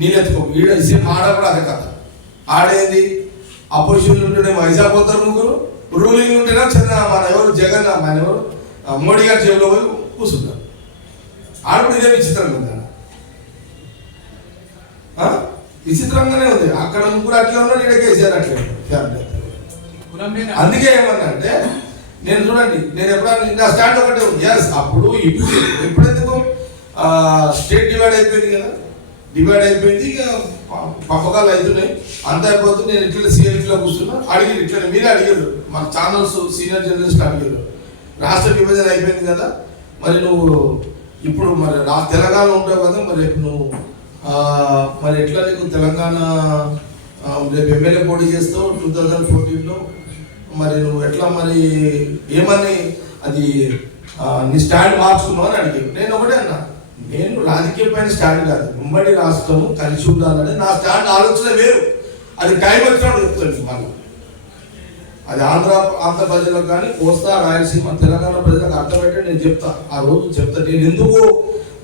నీళ్ళెత్తుకో ఈడ సేమ్ ఆడ కూడా అదే కథ. ఆడేది అపోజిషన్ ఉంటేనే వైజాగ్ పోతారు ముగ్గురు, రూలింగ్ ఉంటేనే మన ఎవరు జగన్ మన ఎవరు మోడీ గారి జేబులో పోయి కూర్చుంటారు. ఆడ కూడా ఇదే విచిత్రంగా ఉంది, విచిత్రంగానే ఉంది. అక్కడ ముగ్గురు అట్లే ఉన్నారు, ఇక్కడ కేసీఆర్ అట్లే ఉన్నారు. అందుకే ఏమన్నా అంటే నేను చూడండి, నేను ఎప్పుడన్నా నా స్టాండ్ ఒకటే ఉంది. ఎస్ అప్పుడు ఎప్పుడెందుకు స్టేట్ డివైడ్ అయిపోయింది కదా, డివైడ్ అయిపోయింది, ఇక పంపకాలు అవుతున్నాయి, అంత అయిపోతుంది. నేను ఇట్లా సీఎల్టీలో కూర్చున్నా, అడిగారు ఇట్లా మీరే అడిగారు, మన ఛానల్స్ సీనియర్ జర్నలిస్ట్ అడిగారు, రాష్ట్ర విభజన అయిపోయింది కదా, మరి నువ్వు ఇప్పుడు మరి తెలంగాణ ఉంటావు కదా, మరి రేపు నువ్వు మరి ఎట్లా నీకు తెలంగాణ రేపు ఎమ్మెల్యే పోటీ చేస్తావు 2014లో, మరి నువ్వు ఎట్లా మరి ఏమని అది నీ స్టాండ్ మార్చుకున్నావు అని అడిగారు. నేను ఒకటే అన్నా, నేను రాజకీయమైన స్టాండ్ కాదు, ఉమ్మడి రాష్ట్రము కలిసి ఉండాలని నా స్టాండ్ ఆలోచన వేరు. అది టైం వచ్చినప్పుడు చెప్తాను. మళ్ళీ అది ఆంధ్ర ప్రజలకు కానీ కోస్తా రాయలసీమ తెలంగాణ ప్రజలకు అర్థమైతే నేను చెప్తా, ఆ రోజు చెప్తా. నేను ఎందుకు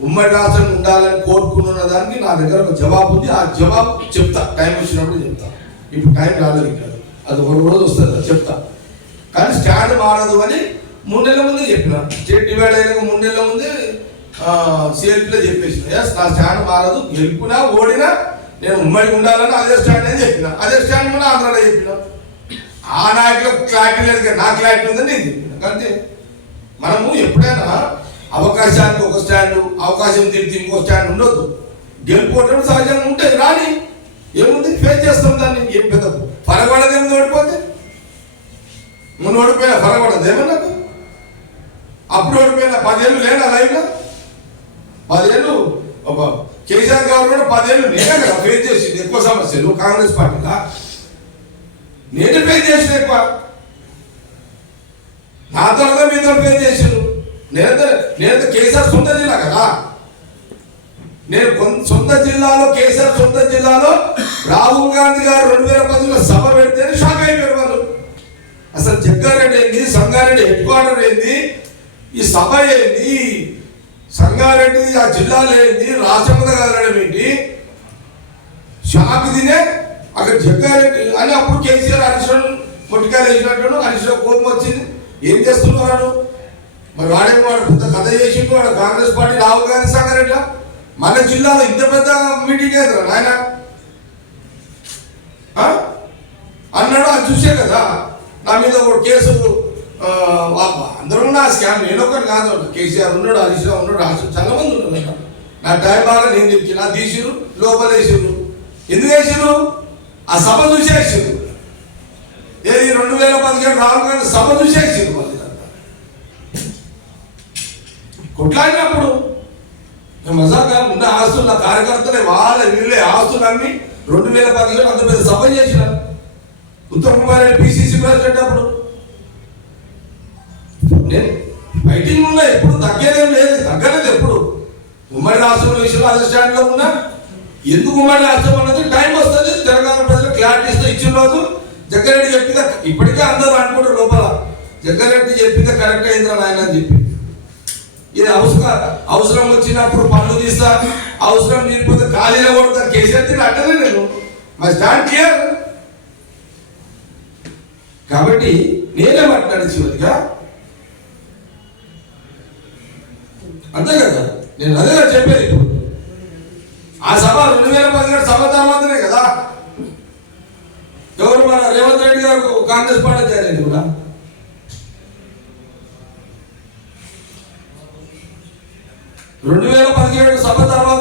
ఉమ్మడి రాష్ట్రం ఉండాలని కోరుకున్న దానికి నా దగ్గర ఒక జవాబు ఉంది, ఆ జవాబు చెప్తా, టైం వచ్చినప్పుడు చెప్తా. ఇప్పుడు టైం రాలేదు, కాదు అది ఒక రోజు వస్తుంది, చెప్తా. కానీ స్టాండ్ మారదు అని 3 నెలల ముందే చెప్పిన, స్టేట్ డివైడ్ అయినాక 3 నెలల ముందే సిఎల్పీలో చెప్పేసిన, ఎస్ నా స్టాండ్ మారదు, గెలుపునా ఓడినా నేను ఉమ్మడి ఉండాలని అదే స్టాండ్ అని చెప్పిన, అదే స్టాండ్ కూడా ఆంధ్రాలో చెప్పిన. ఆ నాయకులకు క్లారిటీ లేదు కదా, నా క్లారిటీ ఉందని నేను చెప్పిన. అంతే. మనము ఎప్పుడైనా అవకాశానికి ఒక స్టాండ్, అవకాశం తిరిగి ఇంకో స్టాండ్ ఉండొద్దు. గెలుపుకోవడం సహజంగా ఉంటుంది, రాని ఏముంది ఫేస్ చేస్తాం దాన్ని, ఏం పెద్ద పరగొడదు ఏముంది, ఓడిపోతే ముందు ఓడిపోయినా పరగొడదు ఏమన్నా. అప్పుడు ఓడిపోయినా 10 ఏళ్ళు లేనా లైవ్లో, 10 ఏళ్ళు ఒక కేసీఆర్ గవర్నమెంట్ 10 ఏళ్ళు నేనే కదా ఫేస్ చేసింది ఎక్కువ సమస్యలు కాంగ్రెస్ పార్టీగా, నేను ఫేస్ చేసిన ఎక్కువ, నా తర్వాత మీతో ఫేస్ చేసాను. నేనైతే కేసీఆర్ సొంత జిల్లా కదా, నేను సొంత జిల్లాలో కేసీఆర్ సొంత జిల్లాలో రాహుల్ గాంధీ గారు 2010లో సభ పెడితేనే షాక్ అయిపోయారు వాళ్ళు. అసలు జగ్గారెడ్డి ఏంది, సంగారెడ్డి హెడ్ క్వార్టర్ ఏంది, ఈ సభ ఏంది, సంగారెడ్డి ఆ జిల్లాలో ఏంది, రాష్ట్రపతి కదలడం ఏంటి, షాక్ తినే అక్కడ జగ్గారెడ్డి అని. అప్పుడు కేసీఆర్ హరీశ్రావు మొట్టికాయలు వేసినట్టు హరీశ్రావు కోపం వచ్చింది, ఏం చేస్తున్నాడు మరి వాడే, వాడు పెద్ద కథ చేసిండు, వాడు కాంగ్రెస్ పార్టీ రాహుల్ గాంధీ సంగారెడ్డి మన జిల్లాలో ఇంత పెద్ద మీటింగ్ ఏదిరా నాయన అన్నాడు. అది చూసే కదా నా మీద ఒక కేసు, అందరూ నా స్కామ్, నేను ఒకటి కాదు, కేసీఆర్ ఉన్నాడు, హరీష్ రావు ఉన్నాడు, రాష్ట్రం చాలా మంది ఉన్నారు. నా టైం బాగా నేను తెచ్చి నా తీసిరు, లోపల వేసిరు. ఎందుకు వేసిరు? ఆ సభ చూసేసిరు. ఏది 2017 రాహుల్ గాంధీ సభ చూసేసిరు. మళ్ళీ కొట్లాడినప్పుడు మజాగా ఉన్న ఆస్తులు నా కార్యకర్తలే వాళ్ళ వీళ్ళే ఆస్తులు అమ్మి 2017 అంత పెద్ద సభ చేసిన. ఉత్తమ్ కుమార్ రెడ్డి పిసిసి ప్రెసిడెంట్ అప్పుడు నేను ఫైటింగ్ ఉన్నా, ఎప్పుడు తగ్గేదేం లేదు, తగ్గలేదు ఎప్పుడు. ఉమ్మడి రాష్ట్రం విషయంలో అదే స్టాండ్లో ఉన్నా. ఎందుకు ఉమ్మడి రాష్ట్రం అన్నది టైం వస్తుంది, తెలంగాణ ప్రజలు క్లారిటీ ఇస్తే ఇచ్చిన రోజు జగ్గారెడ్డి చెప్పిందా, ఇప్పటికే అందరూ అనుకుంటారు లోపల, జగ్గారెడ్డి చెప్పిందా కరెక్ట్ అయిందిరా నాయన అని చెప్పి. ఇది అవసరం వచ్చినప్పుడు పనులు తీస్తా, అవసరం తీరిపోతే ఖాళీలో కొడతా, కేసీఆర్ తిని అంటనే నేను మై స్టాండ్ క్లియర్. కాబట్టి నేనేమంటున్నాను చివరిగా, అంతే కదా, నేను అదే చెప్పేది. ఇప్పుడు ఆ సభ 2017 సభ తర్వాతనే కదా ఎవరు మన రేవంత్ రెడ్డి గారు కాంగ్రెస్ పార్టీ చేరేది కూడా. 2017 సభ తర్వాత